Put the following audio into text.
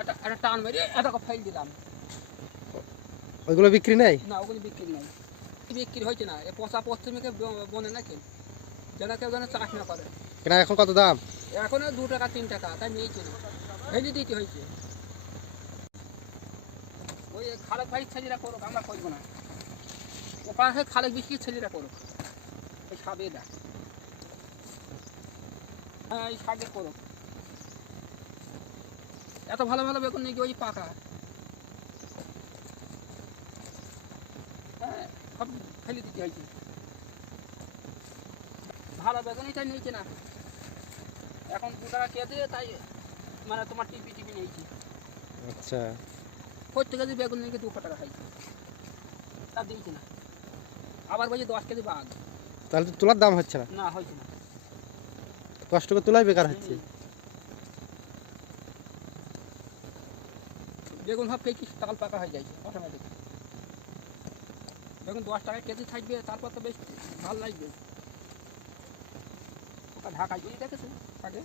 একটা টান মেরে এটাকে ফেল দিলাম। ওইগুলো বিক্রি নেই? না, ওগুলো বিক্রি নেই। বিক্রি হয়েছে না, এ পচা পশ্চিমকে বনে নাকি যেন কেউ যেন চাষ না করে। কেনা এখন কত দাম? এখন 2 টাকা 3 টাকা, তাই নিয়েছে না, ভেজে দিতে হয়েছে। ওই খালেক ভাই ছেলেরা করুক, আমরা করবো না। ওপাশে খালেক বেশি ছেলেরা করুক, ওই সাবেদা, হ্যাঁ এই সাবে করুক। এত ভালো ভালো বেগুন নিয়ে ওই পাকা, হ্যাঁ সব ফেলে দিতে হয়েছে। ভালো বেগুন এটা নিয়েছে না, এখন 2 টাকা কেজি, তাই মানে তোমার টিপি টিপি নিয়েছি। আচ্ছা, প্রত্যেক কেজি বেগুন নিয়ে 200 টাকা খাইছে, তা দিয়েছে না। আবার বলছে 10 কেজি বাদ। তাহলে তো তোলার দাম হচ্ছে না, না হয়েছে না, কষ্ট করে তোলাই বেকার হচ্ছে। বেগুন ভাব কি তাল পাকা হয়ে যাচ্ছে অটোমেটিক। বেগুন 10 টাকা কেজি থাকবে, তারপর তো বেশ ভালো লাগবে। ওটা ঢাকা দিয়ে দেখেছে আগে।